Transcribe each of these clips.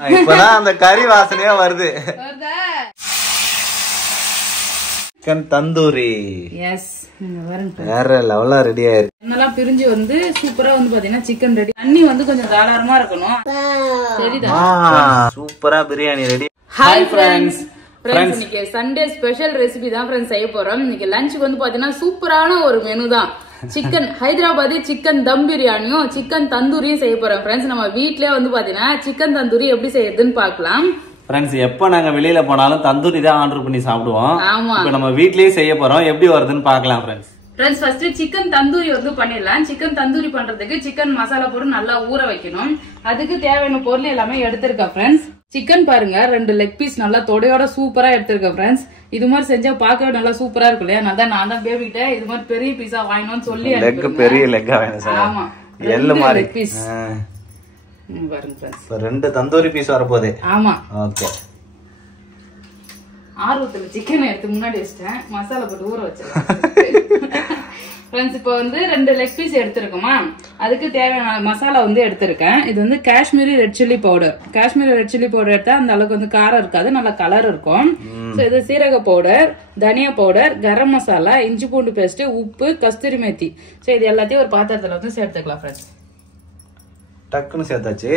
இப்பதான் அந்த கறி வாசனையா வருது. சிக்கன் தந்தூரி வேற லெவலா ரெடி ஆயிருக்கு. என்னெல்லாம் பிரிஞ்சு வந்து சூப்பரா வந்து பாத்தீங்கன்னா சிக்கன் ரெடி. தண்ணி வந்து கொஞ்சம் தாராளமா இருக்கணும். சரிதா? சூப்பரா பிரியாணி ரெடி. Hi friends. இன்னைக்கு சண்டே ஸ்பெஷல் ரெசிபி தான் ஃப்ரெண்ட்ஸ் செய்ய போறோம். இன்னைக்கு லஞ்சுக்கு வந்து பாத்தீங்கன்னா சூப்பரான ஒரு மெனு தான். சிக்கன் ஹைதராபாதி சிக்கன் தம் பிரியாணியும் சிக்கன் தந்தூரியும் செய்ய போறோம் ஃப்ரெண்ட்ஸ். நம்ம வீட்லயே வந்து பாத்தீங்கன்னா சிக்கன் தந்தூரி எப்படி செய்யறதுன்னு பாக்கலாம். ஃப்ரெண்ட்ஸ், எப்ப நாங்க வெளியில போனாலும் தந்தூரி தான் ஆர்டர் பண்ணி சாப்பிடுவோம். ஆமா, இப்ப நம்ம வீட்லயே செய்ய போறோம். எப்படி வருதுன்னு பாக்கலாம் ஃப்ரெண்ட்ஸ். ஃபர்ஸ்ட் சிக்கன் தந்தூரி வந்து பண்ணிடலாம். சிக்கன் தந்தூரி பண்றதுக்கு சிக்கன் மசாலா போட்டு நல்லா ஊற வைக்கணும். அதுக்கு தேவையான பொருள் எல்லாமே எடுத்திருக்கேன் ஃப்ரெண்ட்ஸ். சிக்கன் பாருங்க, 2 லெக் பீஸ் நல்லா தொடையோட சூப்பரா எடுத்திருக்கேன் ஃப்ரெண்ட்ஸ். இது மாதிரி செஞ்சா பார்க்கவே நல்லா சூப்பரா இருக்கும் இல்லையா? நான் தான் பேபி கிட்ட இது மாதிரி பெரிய பீஸா வாங்கணும்னு சொல்லி பெரிய லெக்கா வேணும் சார். ஆமா, எல்ல மாதிரி பீஸ் பாருங்க ஃப்ரெண்ட்ஸ். 2 தந்தூரி பீஸ் வரப்போகுது. ஆமா, ஓகே. ஆர்வத்துல சிக்கன் எடுத்து முன்னாடி வச்சிட்டேன், மசாலா போட்டு ஊற வச்சிடலாம் ஃப்ரெண்ட்ஸ். இப்போ வந்து 2 லெக் பீஸ் எடுத்திருக்கோமா, அதுக்கு தேவையான மசாலா வந்து எடுத்திருக்கேன். இது வந்து Kashmiri red chilli powder. Kashmiri red chilli powder எடுத்தா அந்த அளவுக்கு வந்து காரம் இருக்காது, நல்ல கலர் இருக்கும். இது சீரக பவுடர், தனியா பவுடர், கரம் மசாலா, இஞ்சி பூண்டு பேஸ்ட், உப்பு, கஸ்தூரி மேத்தி. இது எல்லாத்தையும் ஒரு பாத்திரத்துல வந்து சேர்த்துக்கலாம் ஃப்ரெண்ட்ஸ். டக்குன்னு சேர்த்தாச்சு.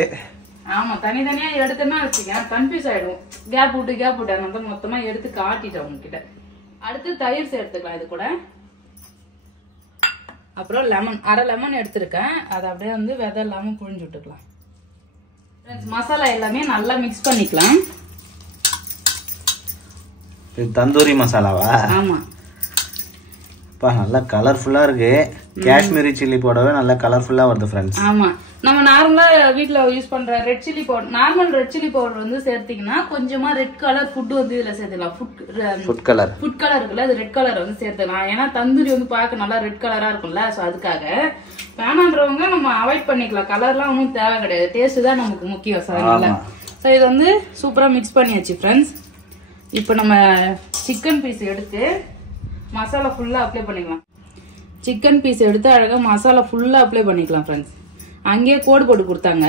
ஆமா, தனித்தனியா எடுத்தோம்னா வச்சுக்க கன்ஃபியூஸ் ஆயிடும். கேப் விட்டு நம்ம மொத்தமா எடுத்து காட்டிட்டேன் உங்ககிட்ட. அடுத்து தயிர் சேர்த்துக்கலாம் இது கூட. அப்புறம் லெமன், 1/2 லெமன் எடுத்திருக்கேன். அதை அப்படியே வந்து விதை இல்லாம புழிஞ்சு விட்டுக்கலாம். மசாலா எல்லாமே நல்லா மிக்ஸ் பண்ணிக்கலாம். இது தந்தூரி மசாலாவா? ஆமா, நல்லா கலர்ஃபுல்லா இருக்கு. காஷ்மீரி சில்லி பவுடர் நல்லா கலர்ஃபுல்லா வருது ஃப்ரெண்ட்ஸ். ஆமா, நம்ம நார்மலா வீட்ல யூஸ் பண்ற red chilli powder, normal red chilli powder வந்து சேர்த்தீங்கன்னா கொஞ்சமா ரெட் கலர் ஃபுட் வந்து இதுல சேர்த்துக்கலாம். ஃபுட் கலர் இருக்குல்ல, அது ரெட் கலர் வந்து சேர்த்துக்கலாம். ஏன்னா தந்தூரி வந்து பார்க்க நல்லா ரெட் கலரா இருக்கும்ல, சோ அதுக்காக வேணான்றவங்க நம்ம அவாய்ட் பண்ணிக்கலாம். கலர்லாம் ஒன்றும் தேவை கிடையாது, டேஸ்ட் தான் நமக்கு முக்கியம். அதனால இது வந்து சூப்பரா மிக்ஸ் பண்ணியாச்சு ஃப்ரெண்ட்ஸ். இப்போ நம்ம சிக்கன் பீஸ் எடுத்து மசாலா ஃபுல்லா அப்ளை பண்ணிக்கலாம். சிக்கன் பீஸ் எடுத்து அழகா மசாலா ஃபுல்லா அப்ளை பண்ணிக்கலாம் ஃப்ரெண்ட்ஸ். அங்கேயே கோடு போட்டு கொடுத்தாங்க,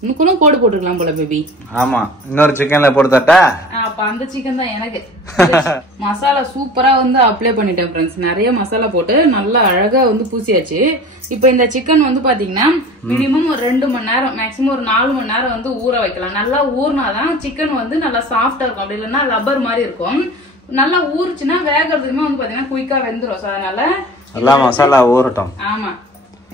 இன்னும் கோடு போட்டுக்கலாம் போல பேபி. ஆமா, இன்னொரு சிக்கன்ல போட்டு தட்டா. அப்ப அந்த சிக்கன் தான் எனக்கு. மசாலா சூப்பரா வந்து அப்ளை பண்ணிட்டேன் ஃப்ரெண்ட்ஸ். நிறைய மசாலா போட்டு நல்லா அழகா வந்து பூசியாச்சு. இப்ப இந்த சிக்கன் வந்து பாத்தீங்கன்னா மினிமம் ஒரு 2 மணி நேரம், மேக்சிமம் ஒரு 4 மணி நேரம் வந்து ஊற வைக்கலாம். நல்லா ஊறினாதான் சிக்கன் வந்து நல்லா சாஃப்டா இருக்கும். அப்படி இல்லைன்னா ரப்பர் மாதிரி இருக்கும். நல்லா ஊறுச்சுன்னா வேகிறதுக்குமே வந்து பாத்தீங்கன்னா குயிக்கா வெந்துரும். அதனால நல்லா மசாலா ஊறட்டும். ஆமா,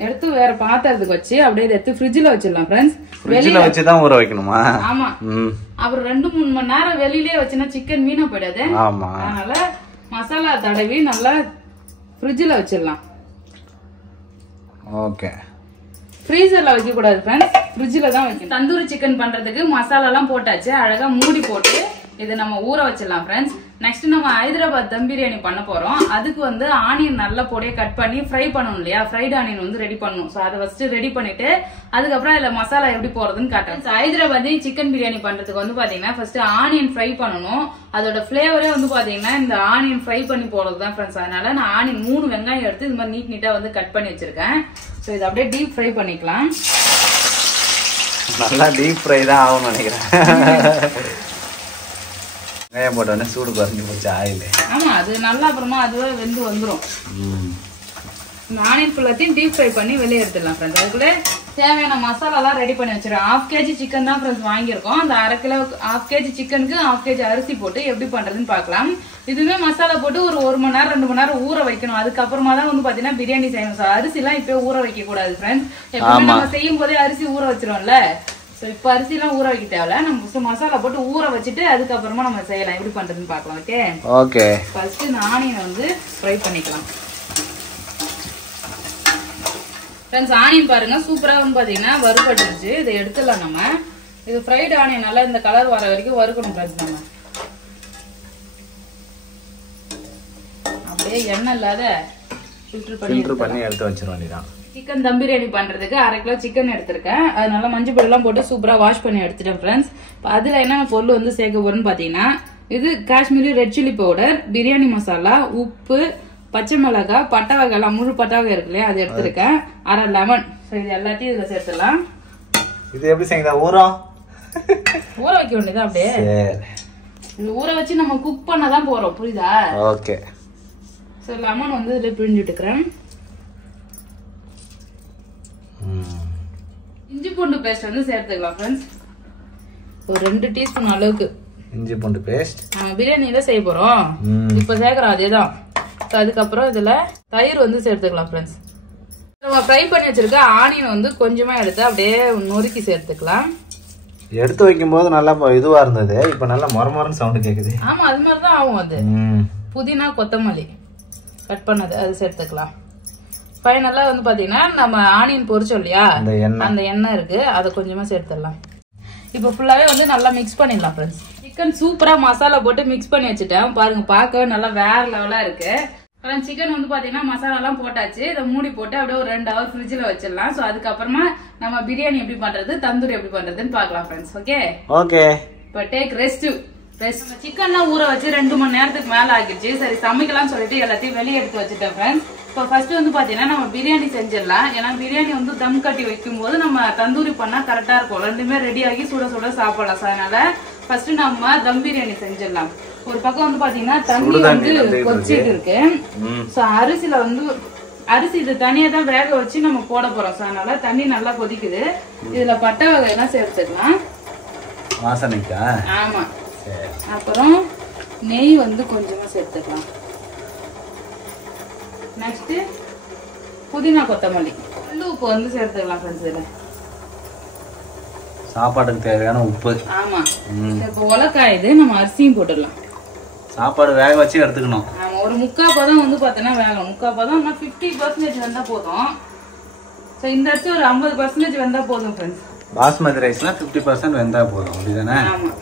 எடுத்து வேற பாத்திரத்துக்கு வச்சு அப்படியே எடுத்து ஃப்ரிட்ஜ்ல வச்சிடலாம் ஃப்ரெண்ட்ஸ். வெளியில வச்சு தான் ஊற வைக்கணுமா? ஆமா, அப்புறம் 2-3 மணி நேரம் வெளியிலே வச்சுனா சிக்கன் வீணா போயிடாது. ஆமா, அதனால மசாலா தடவி நல்லா ஃப்ரிட்ஜ்ல வச்சிடலாம். ஓகே. ஃப்ரீசர்ல வைக்க கூடாது ஃப்ரெண்ட்ஸ், ஃப்ரிட்ஜ்ல தான் வைக்கணும். தந்தூரி சிக்கன் பண்றதுக்கு மசாலா எல்லாம் போட்டாச்சு. அழகா மூடி போட்டு இதை நம்ம ஊற வச்சிடலாம் ஃப்ரெண்ட்ஸ். நெக்ஸ்ட் நம்ம ஹைதராபாத் தம் பிரியாணி பண்ண போறோம். அதுக்கு வந்து ஆனியன் நல்லா பொடியை கட் பண்ணி ஃப்ரை பண்ணணும் இல்லையா? ஃப்ரைட் ஆனியன் வந்து ரெடி பண்ணணும். சோ அதை ஃபர்ஸ்ட் ரெடி பண்ணிட்டு அதுக்கப்புறம் அதுல மசாலா எப்படி போறதுன்னு காட்டுறேன். ஹைதராபாதி சிக்கன் பிரியாணி பண்றதுக்கு வந்து பாத்தீங்கன்னா ஃபர்ஸ்ட் ஆனியன் ஃப்ரை பண்ணணும். அதோட பிளேவரே வந்து பாத்தீங்கன்னா இந்த ஆனியன் ஃப்ரை பண்ணி போறதுதான் ஃப்ரெண்ட்ஸ். அதனால நான் ஆனியன் 3 வெங்காயம் எடுத்து இது மாதிரி நீட்டா வந்து கட் பண்ணி வச்சிருக்கேன். சோ இதை அப்படியே டீப் ஃப்ரை பண்ணிக்கலாம். நல்லா டீப் ஃப்ரை தான் ஆகும்னு நினைக்கிறேன். வெங்காயம் போட்டோன்னே சூடு குறைஞ்சி போச்சு ஆயில். ஆமா, அது நல்லா அப்புறமா அதுவே வெந்து வந்துடும். இந்த ஆனியன் ஃபுல்லாத்தையும் டீப் ஃப்ரை பண்ணி வெளியே எடுத்துடலாம் ஃப்ரெண்ட்ஸ். அதுக்குள்ள தேவையான மசாலாலாம் ரெடி பண்ணி வச்சிருக்கேன். 1/2 kg சிக்கன் தான் ஃப்ரெண்ட்ஸ் வாங்கியிருக்கோம். அந்த 1/2 கிலோ 1/2 kg சிக்கனுக்கு 1/2 kg அரிசி போட்டு எப்படி பண்றதுன்னு பார்க்கலாம். இதுவே மசாலா போட்டு ஒரு 1 மணி நேரம் 2 மணி நேரம் ஊற வைக்கணும். அதுக்கப்புறமா தான் வந்து பாத்தீங்கன்னா பிரியாணி செய்யணும். அரிசி எல்லாம் இப்ப ஊற வைக்க கூடாது ஃப்ரெண்ட்ஸ். எப்பவுமே நம்ம செய்யும் போதே அரிசி ஊற வச்சிருவோம்ல. இப்ப அரிசி எல்லாம் ஊற வைக்க தேவையில்ல. நம்ம மசாலா போட்டு ஊற வச்சுட்டு அதுக்கப்புறமா நம்ம செய்யலாம். எப்படி பண்றதுன்னு பாக்கலாம். Okay okay. ஃபர்ஸ்ட் இந்த ஆனியன் வந்து ஃப்ரை பண்ணிக்கலாம் ஃப்ரெண்ட்ஸ். ஆனியன் பாருங்க சூப்பரா வந்து பாத்தீங்கன்னா வறுபட்டுருச்சு. இதை எடுத்துடலாம் நம்ம. இது ஃப்ரைட் ஆனியன் நல்லா இந்த கலர் வர வரைக்கும் வறுக்கணும் ஃப்ரெண்ட்ஸ். நம்ம அப்படியே எண்ணெய் இல்லாத ஃபில்டர் பண்ணி எடுத்து வச்சிட வேண்டியதான். சிக்கன் தம் பிரியாணி பண்றதுக்கு 1/2 கிலோ சிக்கன் எடுத்திருக்கேன். அதனால மஞ்சள் பொடி எல்லாம் போட்டு சூப்பரா வாஷ் பண்ணி எடுத்துட்டேன் ஃப்ரெண்ட்ஸ். அதுல என்ன பொருள் வந்து சேர்க்க போறேன்னு பாத்தீங்கன்னா இது Kashmiri red chilli powder, biryani masala, உப்பு, பச்சை மிளகாய், பட்டை வகைலாம் முழு பட்டை வகை இருக்கு இல்லையா, அது எடுத்திருக்கேன். 1/2 லெமன். இது எல்லாத்தையும் இதுல சேர்த்துலாம். இது எப்படி செய்யுதா ஊறும்? ஊற வைக்க வேண்டியதா அப்படியே. இந்த ஊற வச்சு நம்ம குக் பண்ணதான் போறோம், புரியுதா? ஓகே. சோ லெமன் வந்து இதுல பிழிஞ்சு விட்டுக்கிறேன். இஞ்சி பூண்டு பேஸ்ட் வந்து சேர்த்துக்கலாம் ஃப்ரெண்ட்ஸ். ஒரு 2 டீஸ்பூன் அளவுக்கு இஞ்சி பூண்டு பேஸ்ட். நம்ம பிரியாணியில செய்ய போறோம், இப்ப சேர்க்கிறோம் அதேதான். அதுக்கப்புறம் இதுல தயிர் வந்து சேர்த்துக்கலாம் ஃப்ரெண்ட்ஸ். நம்ம ஃப்ரை பண்ணி வச்சிருக்க ஆனியன் வந்து கொஞ்சமா எடுத்து அப்படியே நொறுக்கி சேர்த்துக்கலாம். எடுத்து வைக்கும் போது நல்லா இதுவா இருந்தது, இப்ப நல்லா மொரமொரன்னு சவுண்ட் கேக்குது. ஆமா, அது மாதிரிதான் ஆகும். அது புதினா கொத்தமல்லி கட் பண்ணது அது சேர்த்துக்கலாம். ஃபைனலா வந்து பாத்தீங்கன்னா நம்ம ஆனியன் பொரிச்சோம் இல்லையா, அந்த எண்ணெய் இருக்கு, அதை கொஞ்சமா சேர்த்துடலாம். இப்ப ஃபுல்லாவே வந்து நல்லா மிக்ஸ் பண்ணிடலாம் ஃப்ரெண்ட்ஸ். சிக்கன் சூப்பரா மசாலா போட்டு மிக்ஸ் பண்ணி வச்சுட்டேன் பாருங்க, பார்க்கவே நல்லா வேற லெவலா இருக்கு. சிக்கன் வந்து பாத்தீங்கன்னா மசாலா எல்லாம் போட்டாச்சு. இதை மூடி போட்டு அப்படியே ஒரு 2 ஹவர் ஃப்ரிட்ஜ்ல வச்சிடலாம். சோ அதுக்கப்புறமா நம்ம பிரியாணி எப்படி பண்றது, தந்தூரி எப்படி பண்றதுன்னு பாக்கலாம் ஃப்ரெண்ட்ஸ். Okay okay. இப்ப டேக் ரெஸ்ட். சிக்கன்லாம் ஊற வச்சு 2 மணி நேரத்துக்கு மேல ஆகிடுச்சு. சரி சமைக்கலாம்னு சொல்லிட்டு எல்லாத்தையும் வெளியே எடுத்து வச்சுட்டேன் ஃப்ரெண்ட்ஸ். இப்போ ஃபர்ஸ்ட் வந்து பாத்தீங்கன்னா நம்ம பிரியாணி செஞ்சிடலாம். ஏன்னா பிரியாணி வந்து தம் கட்டி வைக்கும் போது நம்ம தந்தூரி பண்ணா கரெக்டா இருக்கும், ரெண்டுமே ரெடி ஆகி சுட சுட சாப்பிடலாம். ஸோ அதனால ஃபர்ஸ்ட் நம்ம தம் பிரியாணி செஞ்சிடலாம். ஒரு பக்கம் வந்து பாத்தீங்கன்னா தண்ணி வந்து கொதிச்சிட்டு இருக்கு. ஸோ அரிசியில வந்து அரிசி இது தனியா தான் வேக வச்சு நம்ம போட போறோம். ஸோ அதனால தண்ணி நல்லா கொதிக்குது. இதுல பட்டை வகையெல்லாம் சேர்த்துக்கலாம் வாசனைக்கா. ஆமா. அப்புறம் நெய் வந்து கொஞ்சமா சேர்த்துக்கலாம். நெக்ஸ்ட் புதினா கொத்தமல்லி, உப்பு வந்து சேர்த்துக்கலாம் ஃப்ரெண்ட்ஸ். இதுல சாப்பாட்டுக்கு தேவையான உப்பு. ஆமா. இப்போ உலக்காயுது, நம்ம அரிசியும் போட்டுடலாம். சாப்பாடு வேக வச்சு எடுத்துக்கணும். ஆமா, ஒரு 3/4 பதம் வந்து பாத்தீங்கன்னா வேகணும். 3/4 பதம் 50% வெந்தா போதும். சோ இந்த அரிசி ஒரு 50% வெந்தா போதும் ஃப்ரெண்ட்ஸ். பாஸ்மதி ரைஸ்ல 50% வெந்தா போதும், அப்படிதானே? ஆமா.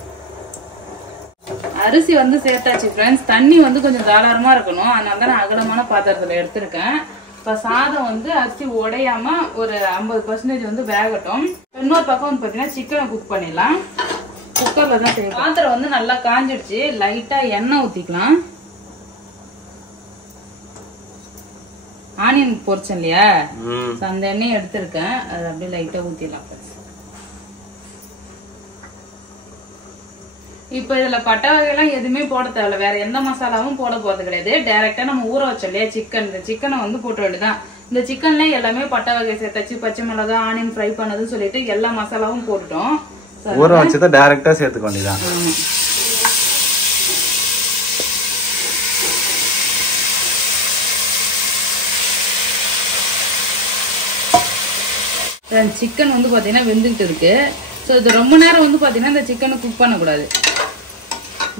அரிசி வந்து சேர்த்தாச்சு ஃப்ரெண்ட்ஸ். தண்ணி வந்து கொஞ்சம் தாராளமா இருக்கணும், அதனால தான் நான் அகலமான பாத்திரத்துல எடுத்திருக்கேன். இப்ப சாதம் வந்து அரிசி உடையாம ஒரு 50% வந்து வேகட்டும். இன்னொரு பக்கம் வந்து பாத்தீங்கன்னா சிக்கனை குக் பண்ணிடலாம். குக்கர்ல தான் செய்யணும். பாத்திரம் வந்து நல்லா காஞ்சிடுச்சு. லைட்டா எண்ணெய் ஊத்திக்கலாம். ஆனியன் பொரிச்சேன் இல்லையா, அந்த எண்ணெயை எடுத்திருக்கேன், அது அப்படியே லைட்டா ஊத்திடலாம். இப்ப இதுல பட்டை வகையெல்லாம் எதுவுமே போட தேவையில்ல, வேற எந்த மசாலாவும் போட போறது கிடையாது. டைரக்டா நம்ம ஊற வச்சோம் இல்லையா சிக்கன், இந்த சிக்கனை வந்து போட்டு வேண்டியதான். இந்த சிக்கன்ல எல்லாமே பட்டை வகை சேர்த்தாச்சு, பச்சை மிளகாய், ஆனியன் ஃப்ரை பண்ணதுன்னு சொல்லிட்டு எல்லா மசாலாவும் போட்டுட்டோம். ஊற வச்சதை டைரக்டா சேர்த்துக்க வேண்டியதான். சிக்கன் வந்து பாத்தீங்கன்னா வெந்துகிட்டு இருக்கு. ஸோ இது ரொம்ப நேரம் வந்து பாத்தீங்கன்னா இந்த சிக்கனை குக் பண்ணக்கூடாது.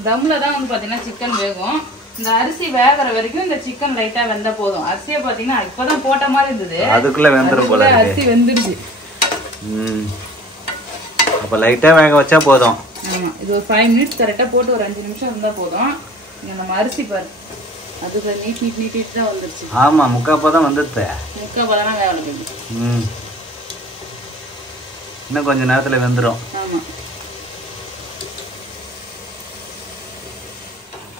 தம்ல தான் வந்து பாத்தீங்கன்னா சிக்கன் வேகும். இந்த அரிசி வேகிற வரைக்கும் இந்த சிக்கன் லைட்டா வெந்தா போதும். அரிசியை பாத்தீங்கன்னா இப்பதான் போட்ட மாதிரி இருந்தது, அதுக்குள்ள வெந்துரும் போல. அரிசி வெந்துருச்சு. அப்ப லைட்டா வேக வச்சா போதும். ஆமா, இது ஒரு 5 மினிட்ஸ் கரெக்டா போட்டு ஒரு 5 நிமிஷம் இருந்தா போதும். இங்க நம்ம அரிசி பாரு, அதுக்கு நீட் தான் வந்துருச்சு. ஆமா, 3/4 தான் வந்துருச்சு. 3/4 தான் வேக வைக்கணும். இன்னும் கொஞ்ச நேரத்துல வெந்துரும். ஆமா,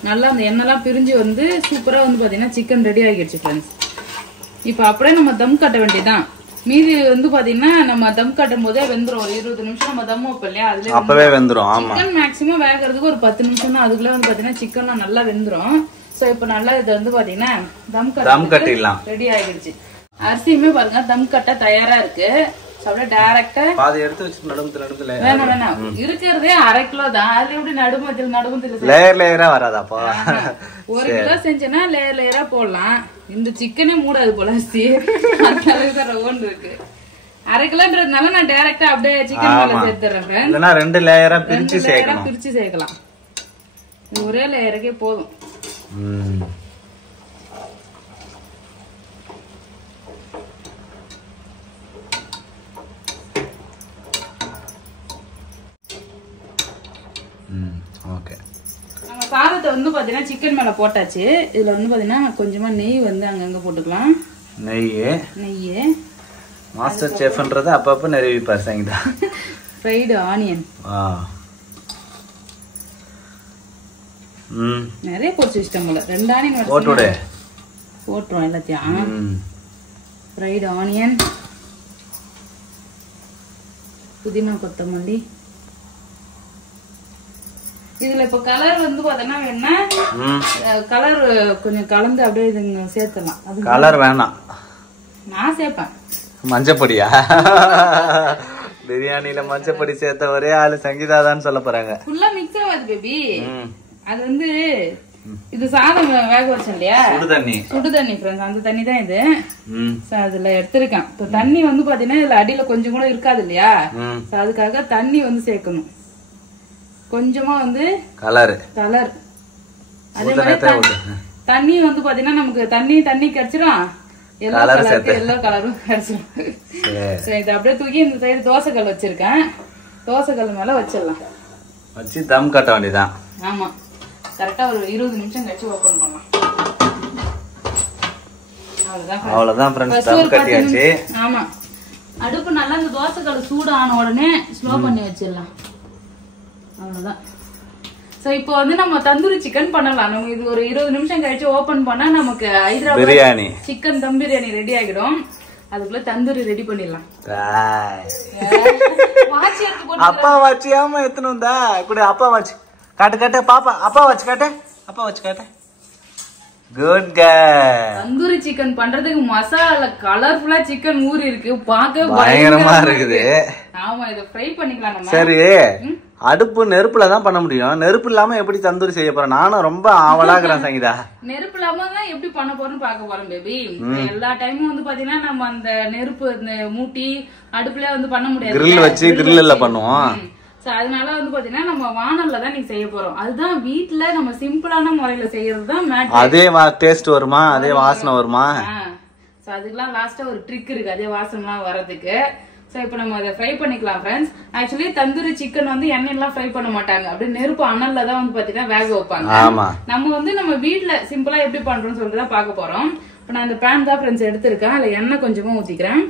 நல்லா அந்த எண்ணெய்லாம் பிரிஞ்சு வந்து சூப்பரா வந்து பாத்தீங்கன்னா சிக்கன் ரெடி ஆகிடுச்சு ஃப்ரெண்ட்ஸ். இப்ப அப்படியே நம்ம தம் கட்ட வேண்டியதான். மீதி வந்து பாத்தீங்கன்னா நம்ம தம் கட்டும் போதே வெந்துரும். ஒரு 20 நிமிஷம் நம்ம தம் வைப்போம் இல்லையா, அதுல அப்பவே வெந்துரும். ஆமா, சிக்கன் மேக்ஸிமம் வேகிறதுக்கு ஒரு 10 நிமிஷம் தான், அதுக்குள்ள வந்து பாத்தீங்கன்னா சிக்கன்லாம் நல்லா வெந்துரும். சோ இப்ப நல்லா இது வந்து பாத்தீங்கன்னா தம் கட்டிடலாம், ரெடி ஆகிடுச்சு. அரிசியுமே பாருங்க தம் கட்ட தயாரா இருக்கு. டைரக்டா பாதி எடுத்து வச்சு நடுமத்துல வேணாம், இருக்கிறதே 1/2 கிலோ தான், அதுல எப்படி நடுமத்துல லேயர் லேயரா வராதாப்பா? 1 கிலோ செஞ்சேன்னா லேயர் லேயரா போடலாம். இந்த சிக்கனே மூடாது போல அரிசி, அந்த அளவுக்கு ரவுண்ட் இருக்கு. 1/2 கிலோன்றதுனால நான் டைரக்டா அப்படியே சிக்கன் மேல சேர்த்துறேன். இல்லனா 2 லேயரா பிரிச்சு சேர்க்கலாம். இது ஒரே லேயருக்கே போதும். ஓகே, நம்ம சாதத்தை வந்து பாத்தீங்கன்னா சிக்கன் மேல போட்டாச்சு. இதுல வந்து பாத்தீங்கன்னா கொஞ்சமா நெய் வந்து அங்கங்க போட்டுக்கலாம். நெய் மாஸ்டர் செஃப்ன்றது அப்பப்ப நிறைவிப்பார் சங்கீதா. ஃப்ரைடு ஆனியன் நிறைய போட்டு வச்சிட்டோம் போல. 2 ஆனியன் போட்டுரும் எல்லாத்தையும். ஃப்ரைடு ஆனியன், புதினா கொத்தமல்லி, இதுல இப்ப கலர் வந்து பாத்தீங்கன்னா வேணா கலர் கொஞ்சம் கலந்து அப்படியே இதுங்க சேர்த்தலாம். அது கலர் வேணாம், நான் சேர்ப்பேன். மஞ்சப்பொடியா? பிரியாணில மஞ்சப்பொடி சேர்த்த ஒரே ஆளு சங்கீதா தான் சொல்ல போறாங்க. ஃபுல்லா மிக்ஸ் ஆகாது பேபி. அது வந்து இது சாதம் வேக வச்சோம் இல்லையா, சுடு தண்ணி ஃப்ரெண்ட்ஸ், அந்த தண்ணி தான் இது. அதுல எடுத்திருக்கேன். இப்போ தண்ணி வந்து பாத்தீங்கன்னா இதுல அடியில கொஞ்சம் கூட இருக்காது இல்லையா, அதுக்காக தண்ணி வந்து சேர்க்கணும். கொஞ்சமா வந்து கலர் அதே மாதிரி தண்ணி வந்து பாத்தீங்கன்னா நமக்கு தண்ணி கிடைச்சிரும், எல்லோ கலரும் கிடைச்சிரும். இது அப்படியே தூக்கி இந்த சைடு தோசைக்கல் வச்சிருக்கேன், தோசைக்கல் மேல வச்சிடலாம், வச்சு தம் கட்ட வேண்டியதான். ஆமா, கரெக்டா ஒரு 20 நிமிஷம் கழிச்சு ஓபன் பண்ணலாம். அவ்வளவுதான் ஃப்ரெண்ட்ஸ், தம் கட்டியாச்சு. ஆமா, அடுப்பு நல்லா இந்த தோசைக்கல் சூடு ஆன உடனே ஸ்லோ பண்ணி வச்சிடலாம். அவ்வளவுதான். சோ இப்போ வந்து நம்ம தந்தூரி சிக்கன் பண்ணலாம். நம்ம இது ஒரு 20 நிமிஷம் கழிச்சு ஓபன் பண்ணா நமக்கு ஹைதராபாத் பிரியாணி சிக்கன் தம் பிரியாணி ரெடி ஆகிடும். அதுக்குள்ள தந்தூரி ரெடி பண்ணிடலாம். அப்பா வாட்சியாம எத்தனும் கூட அப்பா வாட்சி காட்டு பாப்பா, அப்பா வாட்சி காட்டு. Good girl. தந்தூரி சிக்கன் பண்றதுக்கு மசாலா கலர்ஃபுல்லா சிக்கன் ஊறி இருக்கு, பார்க்க பயங்கரமா இருக்குது. ஆமா, இத ஃப்ரை பண்ணிக்கலாம் நம்ம. சரி, அடுப்பு நெருப்புல தான் பண்ண முடியும், நெருப்பு இல்லாம எப்படி தந்தூரி செய்ய போறேன்? நானும் ரொம்ப ஆவலாகிறேன் சங்கீதா. நெருப்பு இல்லாம தான் எப்படி பண்ண போறோம்னு பார்க்க போறோம் பேபி. எல்லா டைமும் வந்து பாத்தீங்கன்னா நம்ம அந்த நெருப்பு மூட்டி அடுப்புல வந்து பண்ண முடியாது, கிரில் வச்சு கிரில்ல பண்ணுவோம். அதனால வந்து பாத்தீங்கன்னா நம்ம வானல்ல தான் நீங்க செய்ய போறோம். அதுதான் வீட்டுல நம்ம சிம்பிளான முறையில செய்யறதுதான் மேட்டர். அதே டேஸ்ட் வருமா, அதே வாசனை வருமா? அதுக்கெல்லாம் லாஸ்டா ஒரு ட்ரிக் இருக்கு, அதே வாசனைலாம் வரதுக்கு. சோ இப்போ நம்ம அதை ஃப்ரை பண்ணிக்கலாம் ஃப்ரெண்ட்ஸ். ஆக்சுவலி தந்தூரி சிக்கன் வந்து எண்ணெயெல்லாம் ஃப்ரை பண்ண மாட்டாங்க, அப்படியே நெருப்பு அனல்ல தான் வந்து பாத்தீங்கன்னா வேக வைப்பாங்க. நம்ம வந்து நம்ம வீட்டுல சிம்பிளா எப்படி பண்றோம்னு சொல்லிட்டு தான் பார்க்க போறோம். இப்போ நான் இந்த பேன் தான் ஃப்ரெண்ட்ஸ் எடுத்திருக்கேன், அதுல எண்ணெய் கொஞ்சமா ஊத்திக்கிறேன்.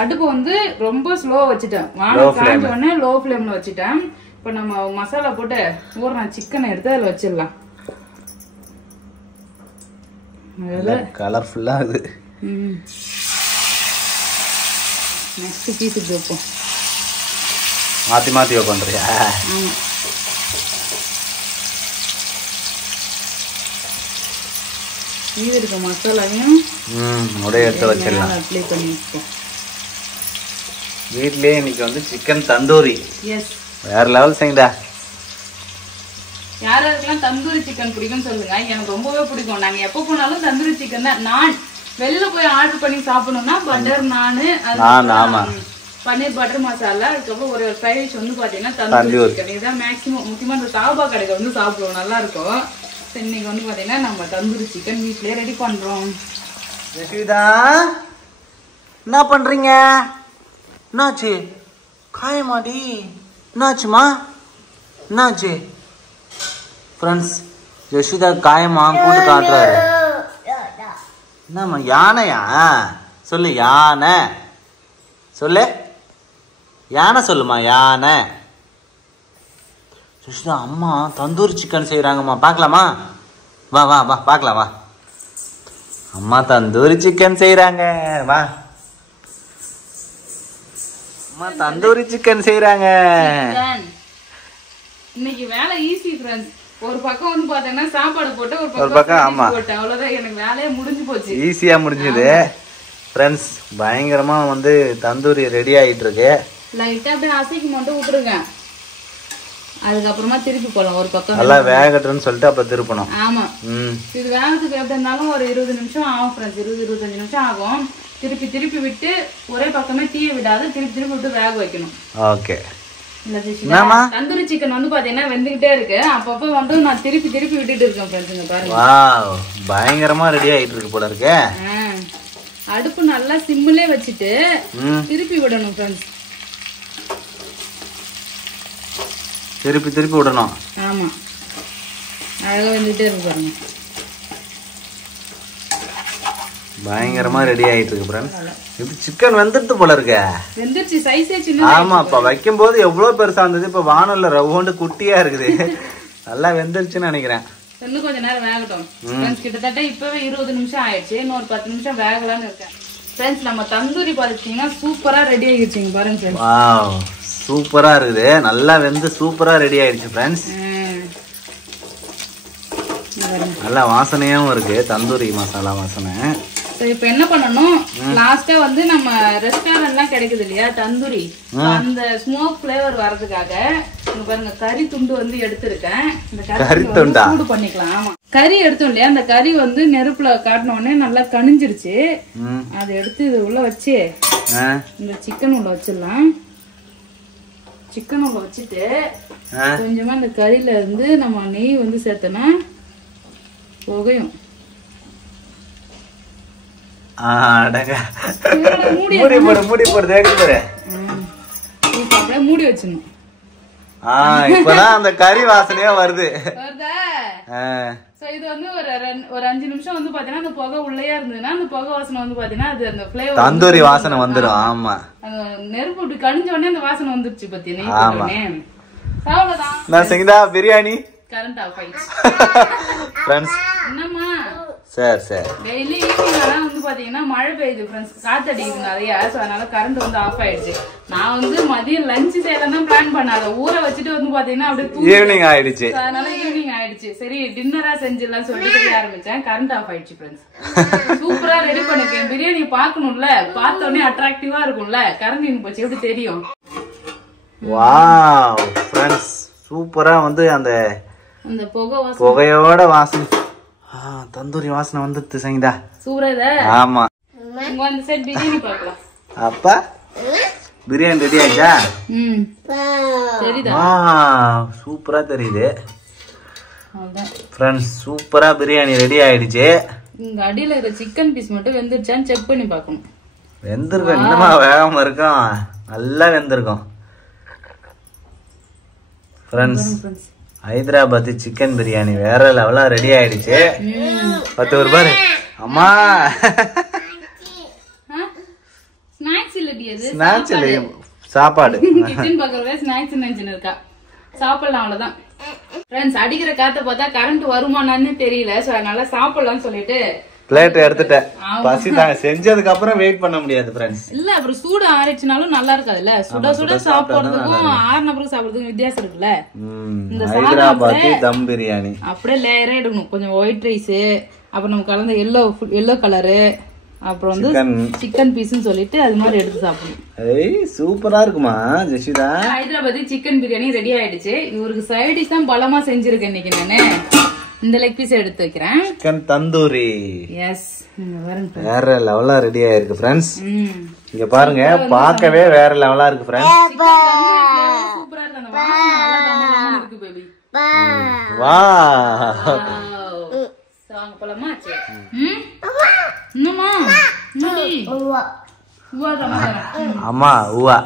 அடுப்பு வந்து ரொம்ப ஸ்லோ வச்சுட்டேன், வானல் காஞ்ச உடனே லோ ஃபிளேம்ல வச்சுட்டேன். இப்போ நம்ம மசாலா போட்டு ஊறின சிக்கனை எடுத்து அதுல வச்சிடலாம். கலர்ஃபுல்லா இது. நெக்ஸ்ட் பீஸுக்கு வைப்போம். மாத்தி பண்றியா? இது இருக்க மசாலாவையும் அப்படியே எடுத்து வச்சிடலாம். அப்ளை பண்ணி வச்சுப்போம். வீட்லயே இன்னைக்கு வந்து சிக்கன் தந்தூரி வேற லெவல் செய்யுடா. யாருக்கெல்லாம் தந்தூரி சிக்கன் பிடிக்கும்னு சொல்லுங்க, எனக்கு ரொம்பவே பிடிக்கும். நாங்க எப்ப போனாலும் தந்தூரி சிக்கன் தான். நான் வெளில போய் ஆர்டர் பண்ணி சாப்பிடணும்னா பட்டர் நானு, பன்னீர் பட்டர் மசாலா, அதுக்கப்புறம் ஒரு ஃப்ரை டிஷ் வந்து பாத்தீங்கன்னா தந்தூரி சிக்கன். இதுதான் மேக்சிமம், முக்கியமா இந்த தாபா கடையில வந்து சாப்பிடுவோம், நல்லா இருக்கும். இன்னைக்கு வந்து பாத்தீங்கன்னா நம்ம தந்தூரி சிக்கன் வீட்லயே ரெடி பண்றோம். என்ன பண்றீங்க? என்னாச்சு? காயமாடி? என்னாச்சுமா? என்னாச்சு ஃப்ரெண்ட்ஸ்? யஷிதா காயமா கூட்டு காட்டுறாரு. என்னம்மா யானையா? சொல்லு யானை, சொல்லு யானை, சொல்லுமா யானை. யஷிதா அம்மா தந்தூரி சிக்கன் செய்யறாங்கம்மா, பார்க்கலாமா? வா வா வா பார்க்கலாம் வா. அம்மா தந்தூரி சிக்கன் செய்யறாங்க, வா. அம்மா தந்தூரி சிக்கன் செய்யறாங்க. இன்னைக்கு வேலை ஈஸி ஃப்ரெண்ட்ஸ். ஒரு பக்கம் வந்து பாத்தீங்கன்னா சாப்பாடு போட்டு ஒரு பக்கம் ஆமா அவ்வளவுதான், எனக்கு வேலையே முடிஞ்சு போச்சு, ஈஸியா முடிஞ்சது ஃப்ரெண்ட்ஸ். பயங்கரமா வந்து தந்தூரி ரெடி ஆயிட்டு இருக்கு. லைட்டா அப்படியே அசைக்கு மட்டும் விட்டுருங்க, அதுக்கப்புறமா திருப்பி போலாம். ஒரு பக்கம் நல்லா வேகட்டும்னு சொல்லிட்டு அப்புறம் திருப்பணும். ஆமா, இது வேகத்துக்கு எப்படி இருந்தாலும் ஒரு 20 நிமிஷம் ஆகும் ஃப்ரெண்ட்ஸ், 20-25 நிமிஷம் ஆகும். திருப்பி விட்டு ஒரே பக்கமே தீய விடாது, திருப்பி விட்டு வேக வைக்கணும். ஓகே. தந்தூரி சிக்கன் வந்து பாத்தீங்கன்னா வெந்துகிட்டே இருக்கு, அப்பப்ப வந்து நான் திருப்பி விட்டுட்டு இருக்கேன் ஃப்ரெண்ட்ஸ். பாருங்க, வாவ் பயங்கரமா ரெடி ஆயிட்டு இருக்கு போல இருக்கு. அடுப்பு நல்லா சிம்மிலே வச்சுட்டு திருப்பி விடணும் ஃப்ரெண்ட்ஸ். திருப்பி விடணும். ஆமா, அழகா வெந்துட்டே இருக்கு பாருங்க. பயங்கரமா ரெடி ஆயிட்டு இருக்கு ஃப்ரெண்ட்ஸ். இது சிக்கன் வெந்துட்டு போல இருக்க. வெந்துருச்சு, சைஸே சின்ன. ஆமா, இப்ப வைக்கும் போது எவ்வளவு பெருசா இருந்தது, இப்ப வானல்ல ரவுண்டு குட்டியா இருக்குது. நல்லா வெந்துருச்சுன்னு நினைக்கிறேன். இன்னும் கொஞ்ச நேரம் வேகட்டும் ஃப்ரெண்ட்ஸ். கிட்டத்தட்ட இப்பவே 20 நிமிஷம் ஆயிடுச்சு, இன்னொரு 10 நிமிஷம் வேகலான்னு இருக்கேன் ஃப்ரெண்ட்ஸ். நம்ம தந்தூரி பாத்தீங்கன்னா சூப்பரா ரெடி ஆகிடுச்சுங்க பாருங்க ஃப்ரெண்ட்ஸ். வாவ் சூப்பரா இருக்குது. நல்லா வெந்து சூப்பரா ரெடி ஆயிடுச்சு ஃப்ரெண்ட்ஸ். நல்லா வாசனையாவும் இருக்கு, தந்தூரி மசாலா வாசனை. இப்ப என்ன பண்ணணும், லாஸ்டா வந்து நம்ம ரெஸ்டாரண்ட்லாம் கிடைக்குது இல்லையா தந்தூரி, அந்த ஸ்மோக் ஃபிளேவர் வரதுக்காக பாருங்க கறி துண்டு வந்து எடுத்திருக்கேன். இந்த கறி துண்டா சூடு பண்ணிக்கலாம். ஆமா, கறி எடுத்தோம் இல்லையா, அந்த கறி வந்து நெருப்புல காட்டின உடனே நல்லா கனிஞ்சிருச்சு. அதை எடுத்து இது உள்ள வச்சு இந்த சிக்கன் உள்ள வச்சிடலாம். சிக்கன் உள்ள வச்சுட்டு கொஞ்சமா இந்த கறியில இருந்து நம்ம நெய் வந்து சேர்த்தோம்னா புகையும். மூடி வச்சிடணும். இப்பதான் அந்த கறி வாசனையா வருது. இது வந்து ஒரு 5 நிமிஷம் வந்து பாத்தீங்கன்னா அந்த புகை உள்ளே இருந்ததுன்னா அந்த புகை வாசனை வந்து பாத்தீங்கன்னா அது அந்த ஃபிளேவர் தந்தூரி வாசனை வந்துடும். ஆமா, நெருப்பு இப்படி கழிஞ்ச உடனே அந்த வாசனை வந்துருச்சு பாத்தீங்கன்னா. நான் செஞ்சா பிரியாணி கரண்ட் ஆஃப் ஆயிடுச்சு. என்னம்மா? சரி சரி. டெய்லி ஈவினிங் ஆனா வந்து பாத்தீங்கன்னா மழை பெய்யுது ஃப்ரெண்ட்ஸ், காத்தடிக்குது நிறைய. சோ அதனால கரண்ட் வந்து ஆஃப் ஆயிடுச்சு. நான் வந்து மதியம் லஞ்ச் செய்யலாம் பிளான் பண்ணாத, ஊற வச்சுட்டு வந்து பாத்தீங்கன்னா அப்படியே ஈவினிங் ஆயிடுச்சு. அதனால ஈவினிங் ஆயிடுச்சு. சரி டின்னரா செஞ்சிடலாம் சொல்லிட்டு செய்ய ஆரம்பிச்சேன். கரண்ட் ஆஃப் ஆயிடுச்சு ஃப்ரெண்ட்ஸ். சூப்பரா ரெடி பண்ணிருக்கேன். பிரியாணி பாக்கணும்ல, பார்த்த உடனே அட்ராக்டிவா இருக்கும்ல. கரண்ட் போச்சு எப்படி தெரியும்? வாவ் ஃப்ரெண்ட்ஸ், சூப்பரா வந்து அந்த புகையோட வாசனை, தந்தூரி வாசனை வந்துட்டு சங்கீதா. சூப்பரா. ஆமா, இந்த சைடு பிரியாணி பார்க்கலாம். அப்பா பிரியாணி ரெடி ஆயிடுச்சா? தெரியுதா? சூப்பரா தெரியுது ஃப்ரெண்ட்ஸ். சூப்பரா பிரியாணி ரெடி ஆயிடுச்சு. இங்க அடியில இருக்கிற சிக்கன் பீஸ் மட்டும் வெந்துருச்சான்னு செக் பண்ணி பார்க்கணும். வெந்திருக்கும், இன்னுமா வேகாம இருக்கும், நல்லா வெந்திருக்கும் ஃப்ரெண்ட்ஸ். ஹைதராபாத் சிக்கன் பிரியாணி வேற லெவலா ரெடி ஆயிடுச்சு. 10 ரூபாய். அம்மா ஸ்நாக்ஸ் இல்லடி, அது ஸ்நாக்ஸ் இல்ல, சாப்பாடு. கிச்சன் பக்கத்துல ஸ்நாக்ஸ் நினைச்சுன்னு இருக்கா. சாப்பிடலாம், அவ்வளவுதான் ஃப்ரெண்ட்ஸ். அடிக்கிற காத்த பார்த்தா கரண்ட் வருமானு தெரியல. சோ அதனால சாப்பிடலாம்னு சொல்லிட்டு பிளேட் எடுத்துட்டேன். பசி தான், செஞ்சதுக்கு அப்புறம் வெயிட் பண்ண முடியாது ஃப்ரெண்ட்ஸ். இல்ல அப்புறம் சூடு ஆறிடுச்சுனாலும் நல்லா இருக்காதுல்ல. சுட சுட சாப்பிடுறதுக்கும் ஆறுன பிறகு சாப்பிடுறதுக்கும் வித்தியாசம் இருக்குல்ல. இந்த ஹைதராபாத் தம் பிரியாணி அப்படியே லேயரா எடுக்கணும். கொஞ்சம் ஒயிட் ரைஸ், அப்புறம் நம்ம கலந்த எல்லோ கலரு, அப்புறம் வந்து சிக்கன் பீஸ்னு சொல்லிட்டு அது மாதிரி எடுத்து சாப்பிடணும். சூப்பரா இருக்குமா ஜெஷிதா? ஹைதராபாத் சிக்கன் பிரியாணி ரெடி ஆயிடுச்சு. இவருக்கு சைட் டிஷ் தான் பலமா செஞ்சிருக்கேன் இன்னைக்கு நானு. இந்த லெக் பீஸ் எடுத்து வைக்கிறேன். சிக்கன் தந்தூரி எஸ், வேற லெவலா ரெடி ஆயிருக்கு ஃப்ரெண்ட்ஸ். இங்க பாருங்க, பார்க்கவே வேற லெவலா இருக்கு ஃப்ரெண்ட்ஸ். சூப்பரா இருக்கு. அந்த வாசனை நல்லா கமகமன்னு இருக்கு பேபி. வாவ். சாங்க போலாமா? என்னம்மா? என்னடி? உவா கமகம. அம்மா உவா.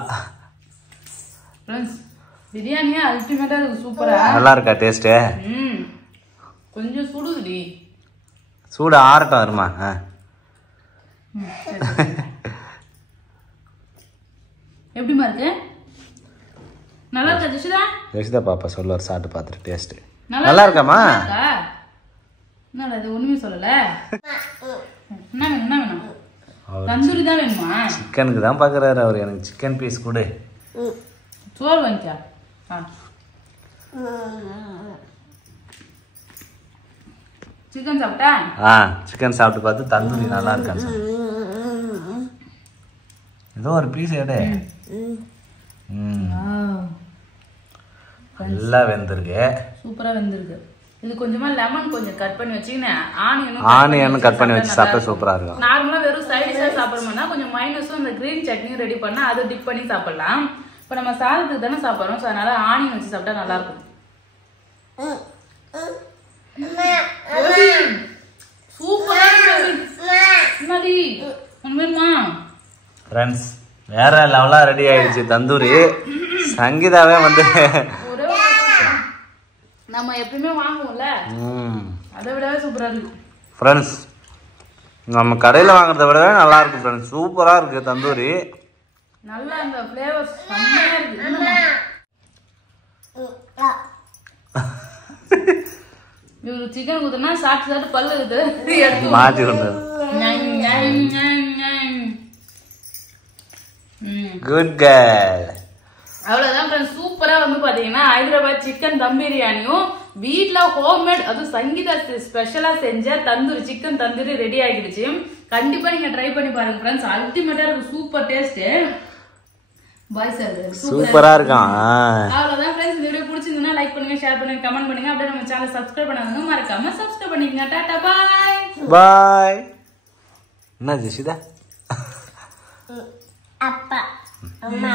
ஃப்ரெண்ட்ஸ், பிரியாணியே அல்டிமேட்டா இருக்கு. சூப்பரா நல்லா இருக்கா டேஸ்ட்? கொஞ்சம் சுடுதுடி. சூடு ஆறட்டும் வருமா? எப்படிமா இருக்கு? நல்லா இருக்கா ஜெஷிதா? ஜெஷிதா பாப்பா சொல்லுவார், சாப்பிட்டு பார்த்துட்டு டேஸ்ட் நல்லா இருக்காமா? என்னடா இது ஒண்ணுமே சொல்லல. என்ன வேணும், என்ன வேணும்? தந்தூரி தான் வேணுமா? சிக்கனுக்கு தான் பாக்குறாரு அவர். எனக்கு சிக்கன் பீஸ் கொடு. சோறு வாங்கிக்கா. சிக்கன் சாப்பிட்டா? சிக்கன் சாப்பிட்டு பார்த்து தந்தூரி நல்லா இருக்கான்னு சொல்லு. ஏதோ ஒரு பீஸ் எடு. நல்லா வெந்திருக்கு. சூப்பரா வெந்திருக்கு. இது கொஞ்சமா லெமன் கொஞ்சம் கட் பண்ணி வச்சீங்கன்னா ஆனியன் கட் பண்ணி வச்சு சாப்பிட்டா சூப்பரா இருக்கும். நார்மலா வெறும் சைடு டிஷ்ஷா சாப்பிடணும்னா கொஞ்சம் மைனஸும் இந்த கிரீன் சட்னியும் ரெடி பண்ணா அதை டிப் பண்ணி சாப்பிடலாம். இப்ப நம்ம சாதத்துக்கு தானே சாப்பிடுறோம். சோ அதனால ஆனியன் வச்சு சாப்பிட்டா நல்லா இருக்கும். சூப்பரா ஃப்ரெண்ட்ஸ், வேற லெவலா ரெடி ஆயிடுச்சு தந்தூரி. சங்கீதாவே வந்து நம்ம எப்பவுமே வாங்குவோம்ல, அதை விடவே சூப்பரா இருக்கு ஃப்ரெண்ட்ஸ். நம்ம கடையில வாங்குறத விடவே நல்லா இருக்கு ஃப்ரெண்ட்ஸ். சூப்பரா இருக்கு தந்தூரி. நல்லா அந்த ஃப்ளேவர் செம்மையா இருக்கு. இவரு சிக்கன் குத்துனா சாப்பிட்டு சாப்பிட்டு பல்லு இருக்குது மாற்றி கொண்டு. Good girl. அவ்வளவுதான். ஃப்ரெண்ட்ஸ் சூப்பரா வந்து பாத்தீங்கன்னா ஹைதராபாத் சிக்கன் தம் பிரியாணியும் வீட்ல ஹோம்மேட் அது சங்கீதா ஸ்பெஷலா செஞ்ச தந்தூரி சிக்கன் தந்தூரி ரெடி ஆகிடுச்சு. கண்டிப்பா நீங்க ட்ரை பண்ணி பாருங்க ஃப்ரெண்ட்ஸ். அல்டிமேட்டா இருக்கு, சூப்பர் டேஸ்ட். பாய் சார் சூப்பரா இருக்கும். அவ்வளவுதான் ஃப்ரெண்ட்ஸ். இந்த வீடியோ பிடிச்சிருந்தா லைக் பண்ணுங்க, ஷேர் பண்ணுங்க, கமெண்ட் பண்ணுங்க. அப்படியே நம்ம சேனல் சப்ஸ்கிரைப் பண்ணாதவங்க மறக்காம சப்ஸ்கிரைப் பண்ணிக்கங்க. டாடா பாய் பாய். என்ன ஜெசிதா? அப்பா அம்மா